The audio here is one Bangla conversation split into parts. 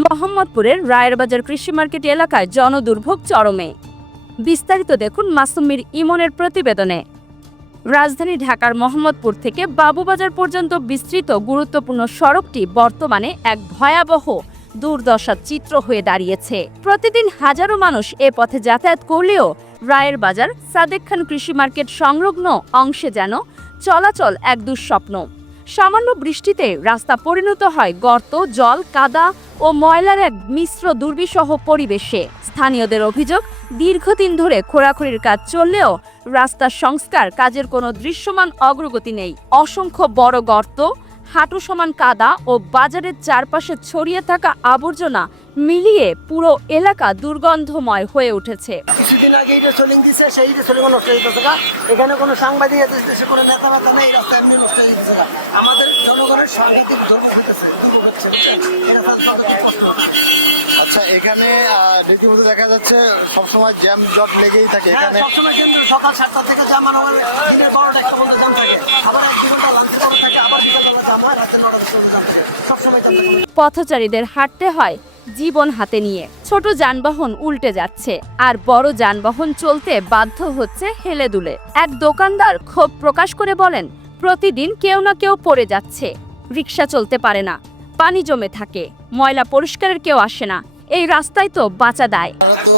মোহাম্মদপুরের রায়েরবাজার কৃষি মার্কেট এলাকায় জনদুর্ভোগ চরমে। বিস্তারিত দেখুন মাসুম মীর ইমনের প্রতিবেদনে। রাজধানী ঢাকার মোহাম্মদপুর থেকে বাবুবাজার পর্যন্ত বিস্তৃত গুরুত্বপূর্ণ সড়কটি বর্তমানে এক ভয়াবহ দুর্দশার চিত্র হয়ে দাঁড়িয়েছে। প্রতিদিন হাজারো মানুষ এ পথে যাতায়াত করলেও রায়েরবাজার সাদেক খান কৃষি মার্কেট সংলগ্ন অংশে যেন চলাচল এক দুঃস্বপ্ন। সামান্য বৃষ্টিতে রাস্তা পরিণত হয় গর্ত, জল, কাদা ও ময়লার এক মিশ্র দুর্বিষহ পরিবেশে। স্থানীয়দের অভিযোগ, দীর্ঘদিন ধরে খোঁড়াখুড়ির কাজ চললেও রাস্তার সংস্কার কাজের কোনো দৃশ্যমান অগ্রগতি নেই। অসংখ্য বড় গর্ত, হাঁটু সমান কাদা ও বাজারের চারপাশে ছড়িয়ে থাকা আবর্জনা মিলিয়ে পুরো এলাকা দুর্গন্ধময় হয়ে উঠেছে। কিছুদিন আগে এটা চলিং দিছে, সেই চলিং নষ্ট হয়ে গেছে। এখানে কোনো সাংবাদিক দেশে কোনো নেতা বাতা নেই, রাস্তা এমনি নষ্ট হয়ে গেছে। আমাদের জনগণের সাংঘাতিক দুর্ভোগ হইতেছে। আচ্ছা, এখানে রীতিমতো দেখা যাচ্ছে সবসময় জ্যাম জট লেগেই থাকে। এখানে সবসময় কিন্তু সকাল 7টা থেকে জাম আনা হয়, দিনের 12টা 1টা পর্যন্ত জাম থাকে, আবার 1-2 ঘন্টা লাঞ্চ করে থাকে, আবার বিকালবেলা জাম হয়, রাতে 9টা পর্যন্ত জাম থাকে। সবসময় পথচারীদের হাঁটতে হয় জীবন হাতে নিয়ে। ছোট যানবাহন উল্টে যাচ্ছে আর বড় যানবাহন চলতে বাধ্য হচ্ছে হেলে দুলে। এক দোকানদার ক্ষোভ প্রকাশ করে বলেন, প্রতিদিন কেউ না কেউ পড়ে যাচ্ছে, রিক্সা চলতে পারে না, পানি জমে থাকে, ময়লা পরিষ্কারের কেউ আসে না, এই রাস্তায় তো বাঁচা দায়। তো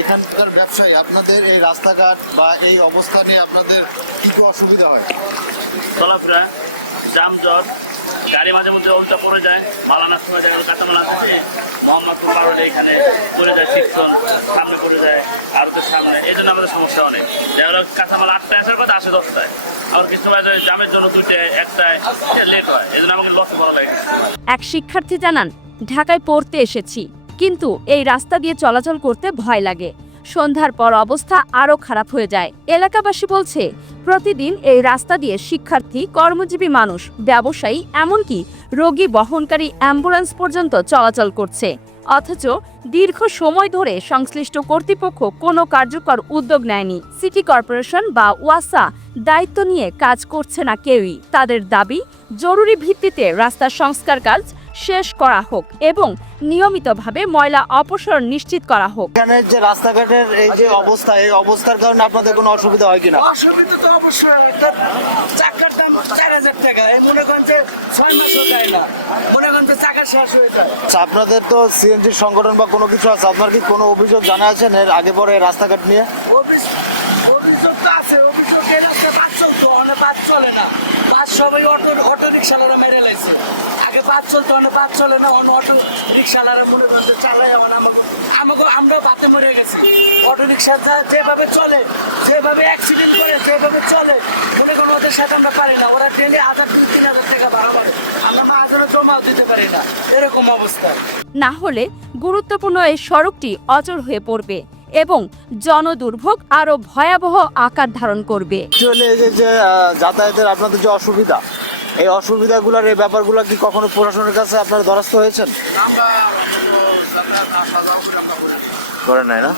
এখানকার ব্যবসায়ী, আপনাদের এই রাস্তাঘাট বা এই অবস্থানে আপনাদের কি কি অসুবিধা হয়? চলাফেরা, যানজট, গাড়ি মাঝে মধ্যে উল্টা পড়ে যায়, মালানার সময় দেখা কাঁচামাল আসছে মোহাম্মদপুর পাড়ে এখানে পড়ে যায়, শিক্ষণ সামনে পড়ে যায়, আরতের সামনে। এই জন্য আমাদের সমস্যা অনেক। যেগুলো কাঁচামাল 8টায় আসার কথা আসে 10টায়, আবার কিছু সময় জামের জন্য 2টায় 1টায় লেট হয়। এই জন্য আমাকে লস করা লাগে। এক শিক্ষার্থী জানান, ঢাকায় পড়তে এসেছি, কিন্তু এই রাস্তা দিয়ে চলাচল করতে ভয় লাগে। সন্ধ্যার পর অবস্থা আরও খারাপ হয়ে যায়। এলাকাবাসী বলছে, প্রতিদিন এই রাস্তা দিয়ে শিক্ষার্থী, কর্মজীবী মানুষ, ব্যবসায়ী, এমনকি রোগী বহনকারী অ্যাম্বুলেন্স পর্যন্ত চলাচল করছে। অথচ দীর্ঘ সময় ধরে সংশ্লিষ্ট কর্তৃপক্ষ কোনো কার্যকর উদ্যোগ নেয়নি। সিটি কর্পোরেশন বা ওয়াসা দায়িত্ব নিয়ে কাজ করছে না কেউই। তাদের দাবি, জরুরি ভিত্তিতে রাস্তার সংস্কার কাজ শেষ করা হোক এবং নিয়মিতভাবে ময়লা অপসারণ নিশ্চিত করা হোক। এখানে যে রাস্তাঘাটের এই যে অবস্থা, এই অবস্থার কারণে আপনাদের কোনো অসুবিধা হয় কিনা? অসুবিধা তো অবশ্যই। চাকার দাম 4000 টাকা, মনে করেন যে 6 মাসও যায় না, মনে করেন যে চাকা শেষ হয়ে যায়। আচ্ছা, আপনাদের তো সিএনজির সংগঠন বা কোনো কিছু আছে, আপনার কি কোনো অভিযোগ জানা আছেন এর আগে পরে এই রাস্তাঘাট নিয়ে? অভিযোগ তো আছে। অভিযোগ এই রাস্তায় বাস চলতো, অনেক বাস চলে না। বাস সবাই অটো রিক্সাওয়ালারা মেরে লাগছে। আগে বাস চলতো, অনেক বাস চলে না, অটো রিক্সাওয়ালারা মনে করছে চালাই আমাকে আমরা বাতে মরে গেছি। অটো রিক্সা যেভাবে চলে, যেভাবে অ্যাক্সিডেন্ট করে, যেভাবে চলে, মনে কোনো ওদের সাথে আমরা পারি না। ওরা ডেলি 1000-3000 টাকা ভাড়া পাবে, আমরা 5000 জমাও দিতে পারি না, এরকম অবস্থা। না হলে গুরুত্বপূর্ণ এই সড়কটি অচল হয়ে পড়বে এবং জনদুর্ভোগ আরও ভয়াবহ আকার ধারণ করবে। চলে এই যে যাতায়াতের আপনাদের যে অসুবিধা, এই অসুবিধাগুলোর এই ব্যাপারগুলো কি কখনো প্রশাসনের কাছে আপনারা দ্বারস্থ হয়েছেন? করেন নাই না?